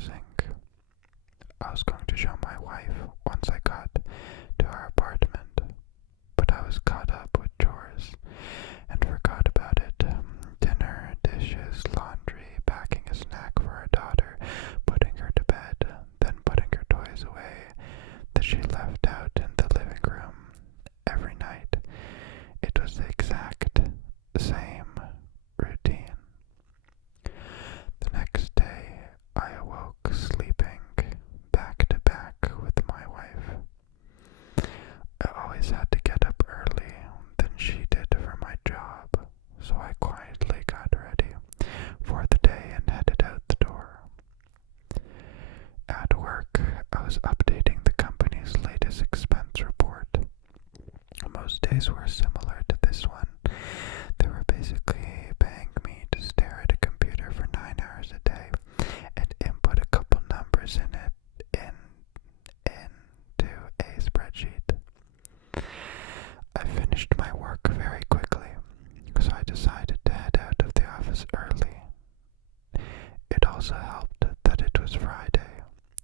missing. I was going to show my wife once I got to our apartment, but I was caught up with chores and forgot about it. Dinner, dishes, laundry, packing a snack for her daughter, putting her to bed, then putting her toys away that she left out in the living room. Every night, it was the exact same routine. The next day, I awoke sleeping back to back with my wife. I always had to get up early than she did for my job, so I quietly got ready for the day and headed out the door. At work, I was updating the company's latest expense report. Most days were similar to this one. They were basically paying me to stare at a computer for 9 hours a day and input a couple numbers into a spreadsheet. I finished my work very quickly, so I decided to head out of the office early. It also helped that it was Friday,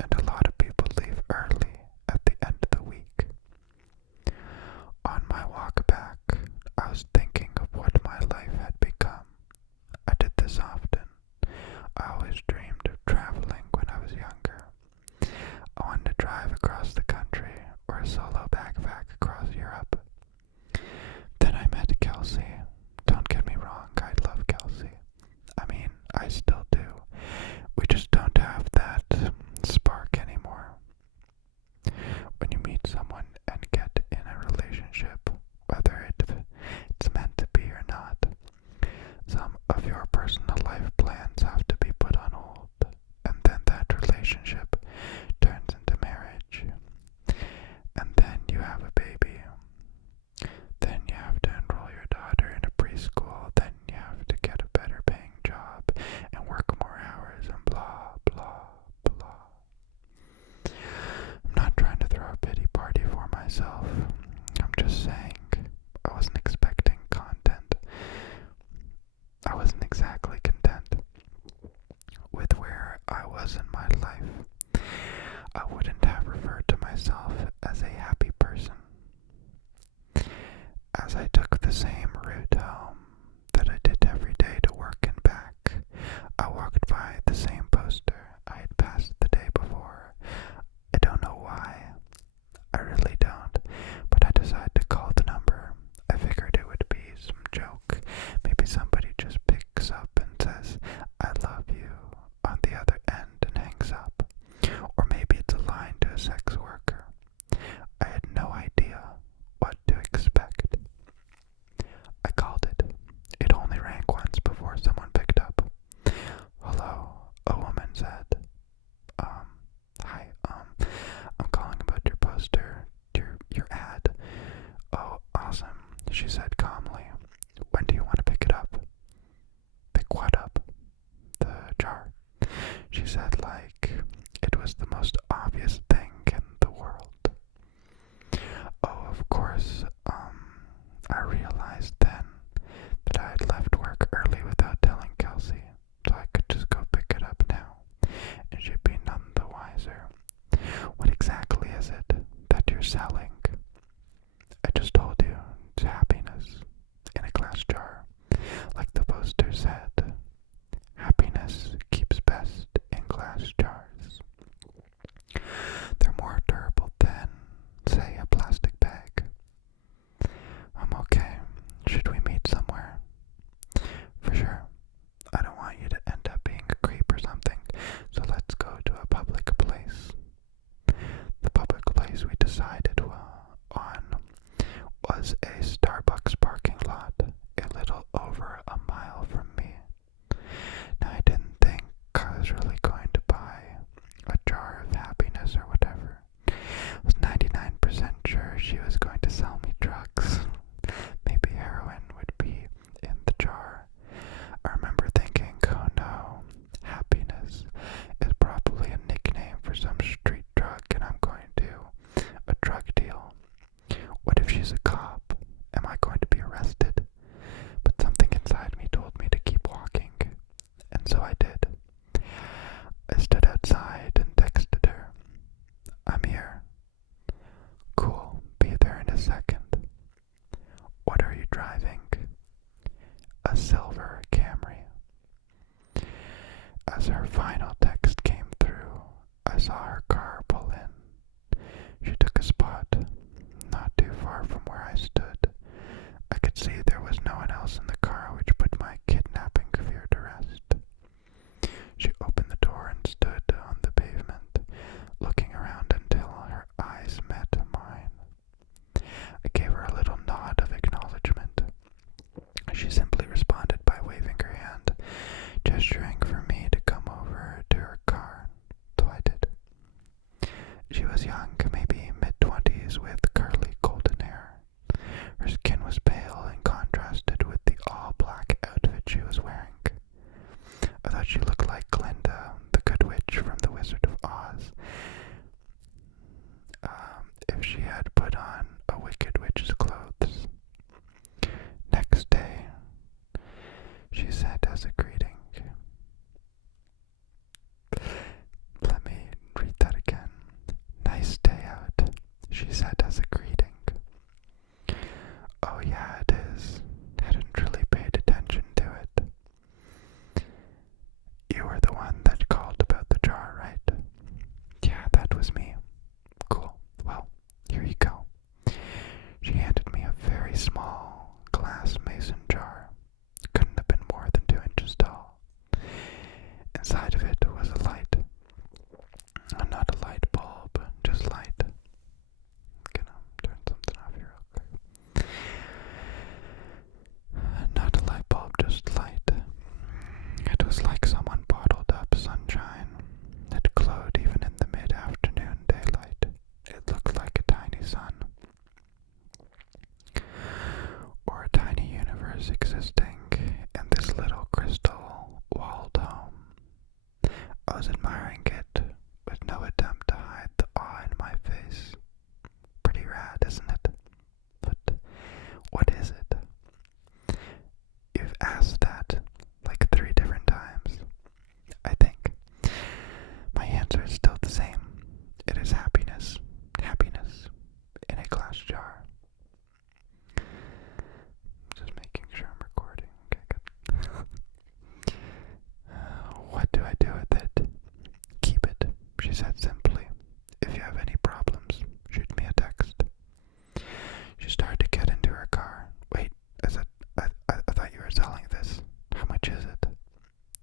and a lot of people leave early at the end of the week. On my walk back, I was thinking of what my life had become. I did this often. I always dreamed of traveling when I was younger. I wanted to drive across the country or a solo backpack across Europe. Then I met Kelsey. Don't get me wrong, I love Kelsey. I mean, I still do. We just don't have that spark anymore. When you meet someone and get in a relationship, whether it's meant to be or not, some of your personal life plans have to be put on hold, and then that relationship turns into marriage. And then you have a baby. Then you have to enroll your daughter in a preschool. Then you have to get a better paying job and work more hours and blah, blah, blah. I'm not trying to throw a pity party for myself. I'm just saying I wasn't expecting content. I wasn't exactly content with where I was in my life. I wouldn't have referred to myself as a happy person. As I took the same route home that I did every day to work and back, I walked by the same poster I had passed the day before. I don't know why. I really don't, but I decided to call the number. I figured it would be some joke. Maybe somebody just picks up and says, "I love you," on the other end and hangs up. Or maybe it's a line to a sex worker. I had no idea what to expect. I called it. It only rang once before someone picked up. "Hello," a woman said. Hi, I'm calling about your poster, your ad." "Oh, awesome," she said calmly. "When do you want to pick it up?" "Pick what up?" "The jar," she said like it was the most obvious thing in the world. Oh, of course, I realized then that I had left work early without telling Kelsey, so I could just go pick it up now, and she'd be none the wiser. "What exactly is it that you're selling?" "I just told you, it's happiness in a glass jar. Like the poster said, happiness keeps best in glass jars. They're more durable than, say, a plastic bag." "I'm okay. Should we meet somewhere?" "For sure. I don't want you to end up being a creep or something, so let's go to a public place." The public place we decided She was young, maybe mid-20s, with curly golden hair. Her skin was pale and contrasted with the all-black outfit she was wearing. I thought she looked like Glinda, the Good Witch from The Wizard of Oz, if she had put on a Wicked Witch's clothes. Next day, she said as a greeting. Let me read that again. Nice day out, she said as a greeting. Oh yeah, it is. Hadn't really paid attention to it. You were the one that called about the jar, right? Yeah, that was me. Cool. Well, here you go. She handed me a very small glass mason jar. Couldn't have been more than 2 inches tall. Inside of it was a light. Not a light bulb, just light. I'm gonna turn something off here real quick. Not a light bulb, just light. It was like someone bottled up sunshine. It glowed even in the mid-afternoon daylight. It looked like a tiny sun. Or a tiny universe existing in this little crystal walled home. I was admiring it with no attempt to hide the awe in my face. Pretty rad, isn't it? But what is it? You've asked that like 3 different times. I think my answer is still the same. It is happiness. Happiness in a glass jar. Just making sure I'm recording. Okay, good. What do I do with it? Keep it, she said simply. If you have any problems, shoot me a text. She started to get into her car. Wait, I said, I thought you were selling this. How much is it?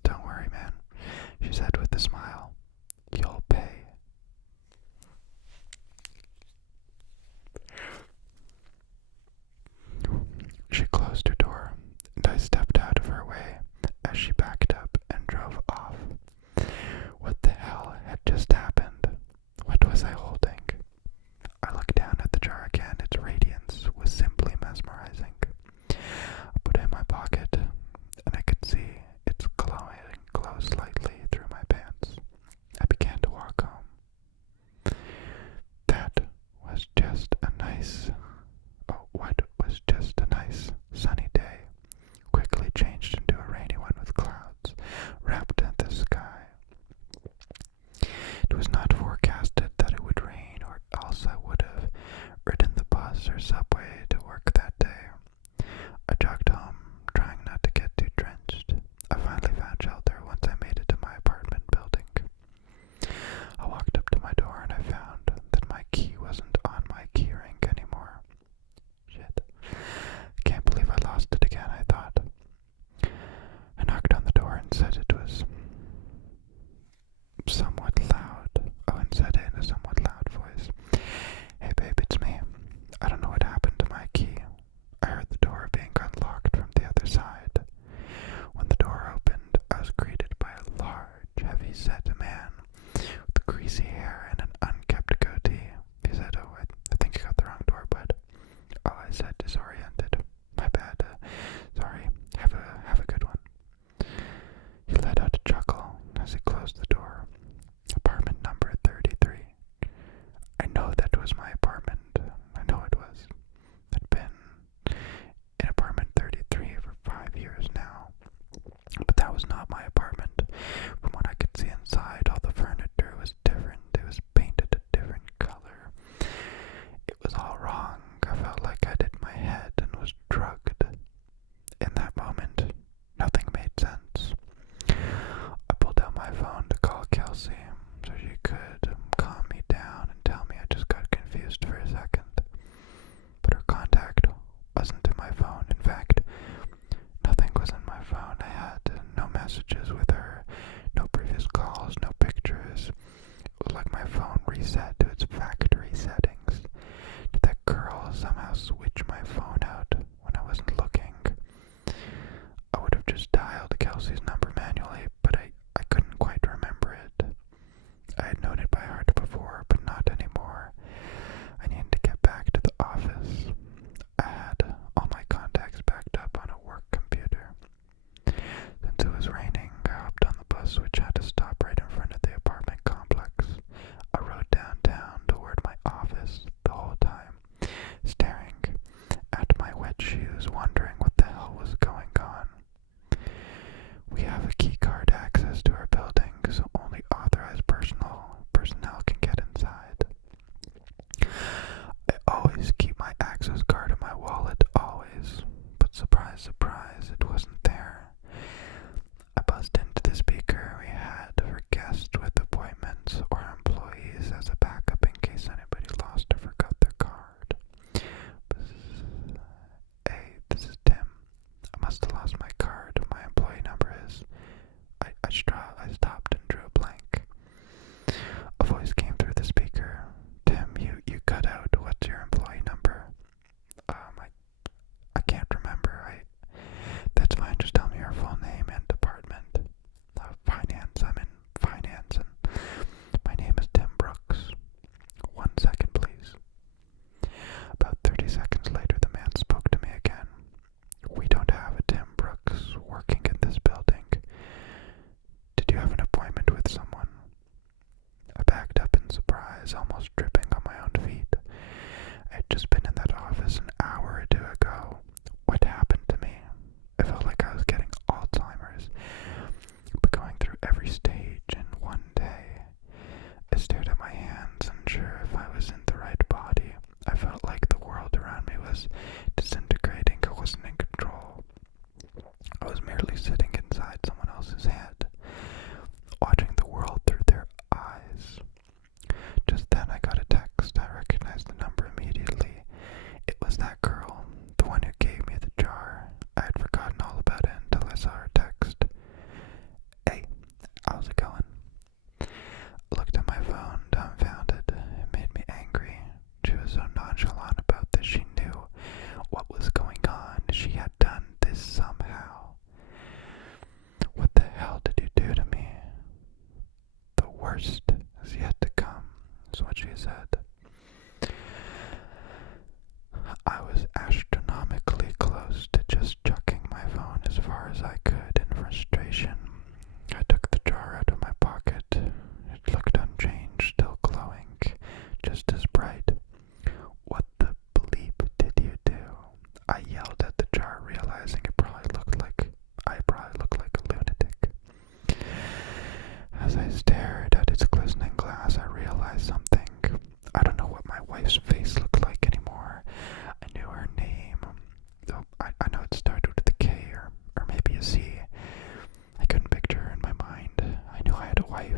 Don't worry, man, she said with a smile. You'll pay. She closed her door, and I stepped out of her way as she backed up and drove off. What the hell had just happened? What was I holding? I looked down at the jar again. Its radiance was simply mesmerizing. I put it in my pocket, and I could see its glow slightly through my pants. I began to walk home. That was just a nice... what was just a nice sunny day quickly changed into a rainy one with clouds wrapped in the sky. It was not forecasted that it would rain, or else I would have ridden the bus or subway to work that day. I jogged home, trying not to get too drenched. I finally found shelter once I made it to my apartment building. I walked up to my door and I found that my key wasn't on my keyring anymore. Shit. I can't believe I lost it again, I thought. I knocked on the door and said it was somewhat loud. Oh, and said it in a somewhat loud voice. Hey babe, it's me. I don't know what happened to my key. I heard the door being unlocked from the other side. When the door opened, I was greeted by a large, heavy-set man with greasy hair and an unkempt goatee. He said, oh, I think you got the wrong door, bud. Oh, I said, disoriented. My bad. Sorry. Have a good one. He let out a chuckle as he closed the door. Apartment number 33. I know that was my apartment. I know it was. I'd been in apartment 33 for 5 years now. But that was not my apartment. From what I could see inside, all the furniture was different. It was painted a different color. It was all wrong. I felt like I'd hit my head and was drugged. In that moment, nothing made sense. I pulled out my phone to call Kelsey so she could calm me down and tell me I just got confused for a second. But her contact wasn't in my phone. In fact, nothing was in my phone. I had no messages with her, no previous calls, no pictures. It was like my phone reset to its factory settings. Did that girl somehow switch my phone out when I wasn't looking? I would have just dialed Kelsey's number manually, but I couldn't quite remember it. I had known it by heart before, but not anymore. had just been in that office an hour or two ago. What happened to me? I felt like I was getting Alzheimer's, but going through every stage in one day. I stared at my hands, unsure if I was in the right body. I felt like the world around me was disintegrating. I wasn't in control. I was merely sitting inside someone else's head, watching the world through their eyes. Just then I got a text. I recognized the number immediately. It was that girl, the one who gave me the jar. I had forgotten all about it until I saw her text. "Hey, how's it going?" I looked at my phone, dumbfounded. It made me angry. She was so nonchalant about this. She knew what was going on. She had done this somehow. "What the hell did you do to me?" "The worst is yet to come," is what she said. I was astronomically close to just chucking my phone as far as I could in frustration. I took the jar out of my pocket. It looked unchanged, still glowing, just as bright. "What the bleep did you do?" I yelled at the jar, realizing I probably looked like a lunatic. As I stared at its glistening glass, I realized something. I don't know what my wife's face looked like anymore. I knew her name. I know it started with a K or maybe a C. I couldn't picture her in my mind. I knew I had a wife.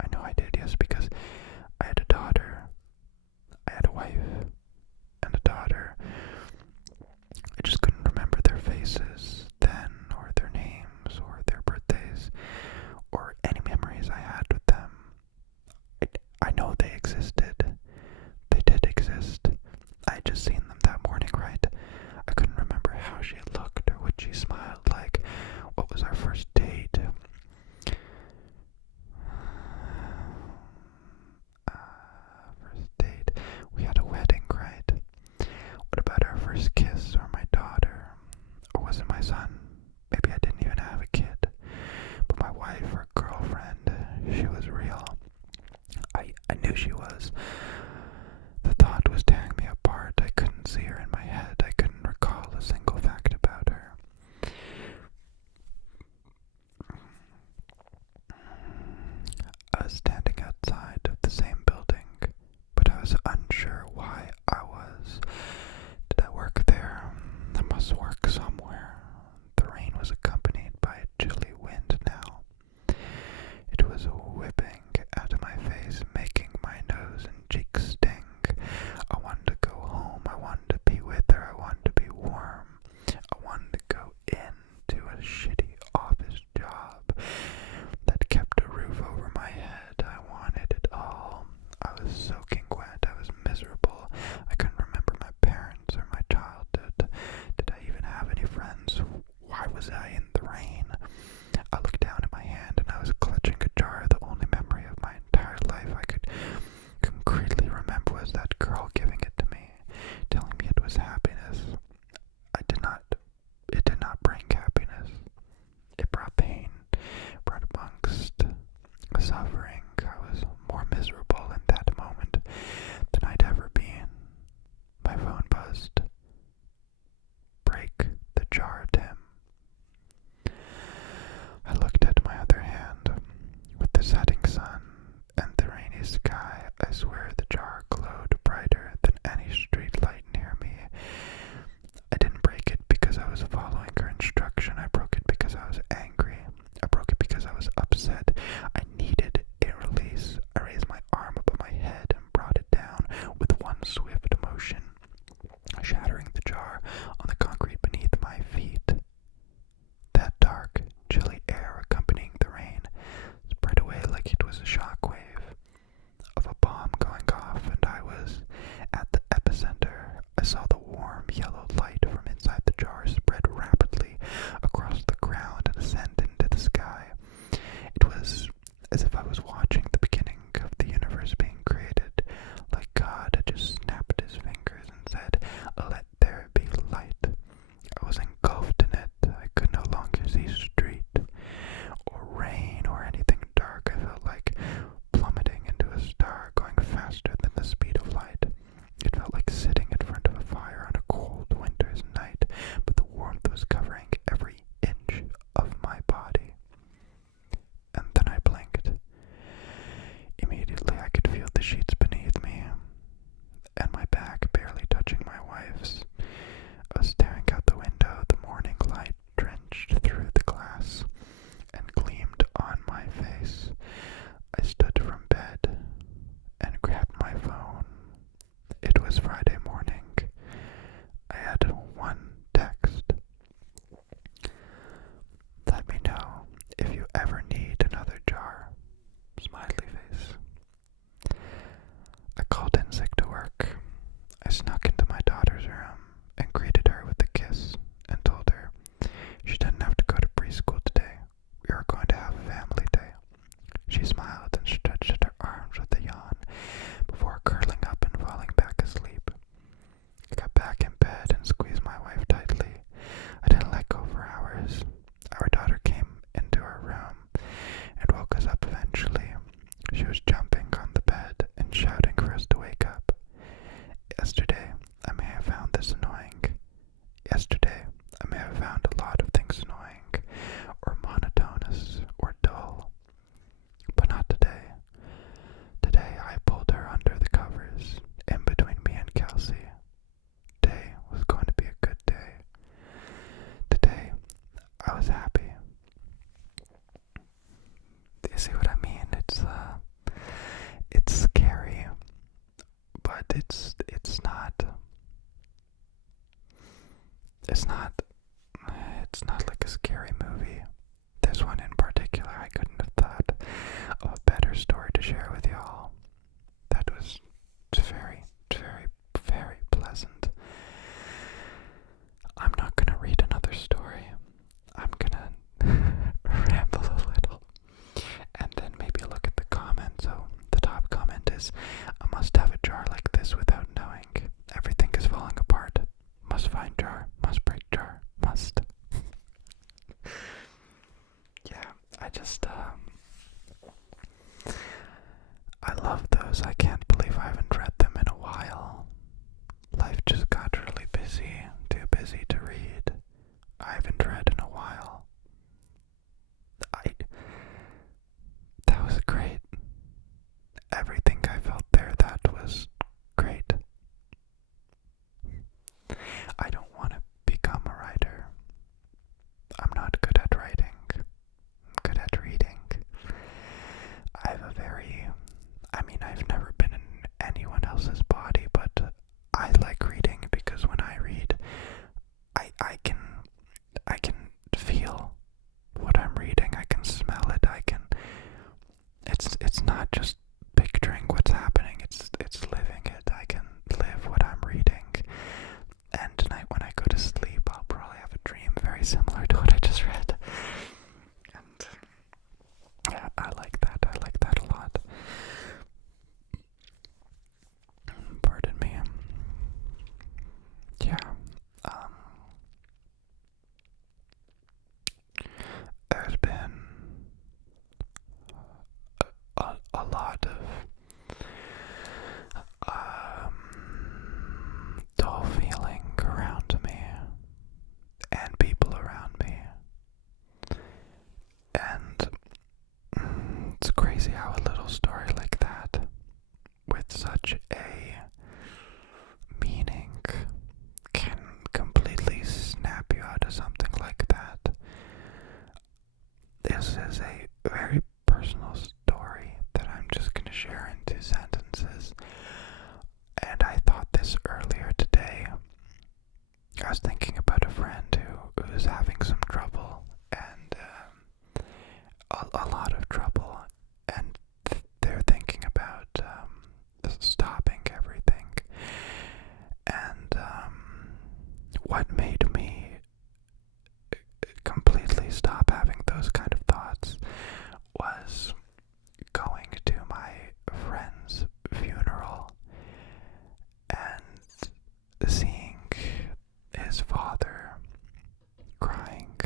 I know I did, yes, because I had a daughter. I had a wife and a daughter. I just couldn't remember their faces then, or their names, or their birthdays, or any memories I had with them. I know they existed. They did exist. I had just seen them that morning, right? I couldn't remember how she looked or what she smiled like. What was our first date? First date. We had a wedding, right? What about our first kiss or my daughter? Or was it my son? Maybe I didn't even have a kid. But my wife or girlfriend, she was real. I knew she was. The thought was tearing me apart. I couldn't see her in my head. I couldn't recall a single fact about her. I was standing outside of the same building, but I was unsure why I was. Did I work there? I must work somewhere. The rain was accompanied by a chilly wind now. It was whipping out of my face, making my nose and cheeks sting. I wanted to go home. I wanted to be with her. I wanted to be warm. I wanted to go into a shitty office job that kept a roof over my head. I wanted it all. I was soaking wet. I was miserable. I couldn't remember my parents or my childhood. Did I even have any friends? Why was I in the rain? I looked down at my hand and I was clutching a jar. The only memory of my entire life I could concretely remember was that girl giving it to me, telling me it was happiness. It did not bring happiness. It brought pain, brought amongst suffering. I was more miserable in that moment than I'd ever been. My phone buzzed. "Break the jar, Tim." I looked at my other hand. With the setting sun and the rainy sky, I swear the jar glowed brighter than any street light near me. I didn't break it because I was following her instruction. I broke it because I was angry. I broke it because I was upset. I needed a release. I raised my arm above my head and brought it down with one swift motion, shattering the jar on the concrete beneath my feet. That dark, chilly air accompanying the rain spread away like it was a shockwave of a bomb going off, and I was at the epicenter Smiley face. I called in sick to work. I snuck into my daughter's room and greeted her with a kiss and told her she didn't have to go to preschool today. We were going to have a family day. She smiled and stretched her arms with a yawn before curling up and falling back asleep. I got back in bed and squeezed my wife tightly. I didn't let go for hours. Our daughter came into our room and woke us up eventually. She was jumping on the bed and shouting for us to wake up. Yesterday, I may have found this annoying. Yesterday, I may have found a lot of things annoying, or monotonous, or dull. But not today. Today, I pulled her under the covers, in between me and Kelsey. Today was going to be a good day. Today, I was happy. Do you see what I mean? It's scary, but it's not like a scary movie. This one in particular, I couldn't have thought of a better story to share with y'all. That was very, very, very pleasant. I'm not gonna read another story. I'm gonna ramble a little and then maybe look at the comments. So the top comment is, I must have a jar like this without knowing. Everything is falling apart. Must find jar. Must break jar. Must. Yeah, I love those. I can't believe I haven't read them in a while. Life just got really busy. Too busy to read. I haven't read in a while. That was great. Everything I felt there, that was great. I don't want to become a writer. I'm not good at writing. I'm good at reading. I've never been in anyone else's body, but I like reading because when I read, I can feel what I'm reading. I can smell it. It's not just picturing what's happening. It's living it. I can live what I'm reading. And tonight when I go to sleep, I'll probably have a dream very similar to what I just read. And yeah, I like that. I like that a lot. Pardon me. Yeah. There's been a lot of dull feeling around me and people around me, and it's crazy how a little story like that with such a meaning can completely snap you out of something like that. This is a very personal story that I'm just going to share in 2 sentences. And I thought this earlier today. I was thinking about a friend who was having some trouble, and a lot of trouble, and they're thinking about stopping everything. And what made me completely stop having those kind of thoughts was going to my friend's funeral and seeing his father crying,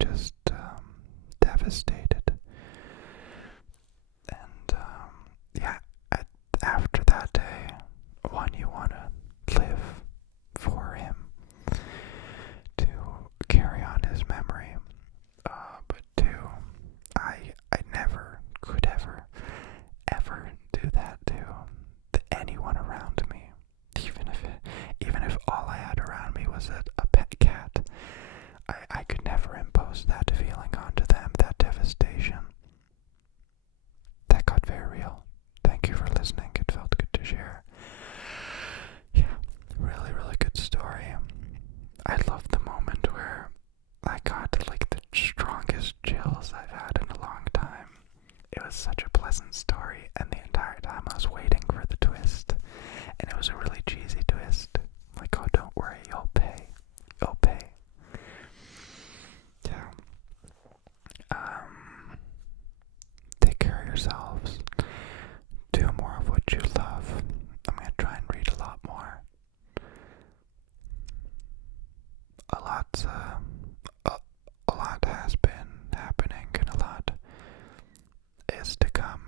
just devastated. And yeah, after that day, one, you want to live for him, to carry on his memory, but two, I never could ever do that to anyone around me, even if all I had around me was a pet cat. I could never impose that feeling onto them, that devastation. That got very real. Thank you for listening. It felt good to share. Yeah, really, really good story. I love the moment where I got like the strongest chills I've had in a long time. was such a pleasant story, and the entire time I was waiting for the twist, and it was a really cheesy twist. Like, oh, don't worry, you'll pay. You'll pay. Yeah. Take care of yourselves. Do more of what you love. I'm gonna try and read a lot more. A lot has been happening, and a lot is to come.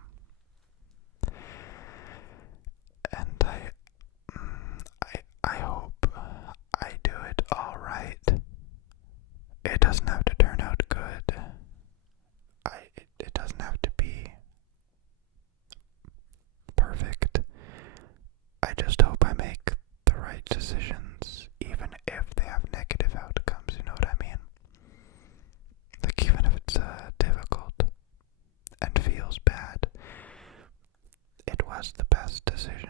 And I hope I do it all right. It doesn't have to turn out good. It doesn't have to be perfect. I just hope I make the right decisions, even if they have negative outcomes, you know what I mean? Like, even if it's difficult and feels bad, it was the best decision.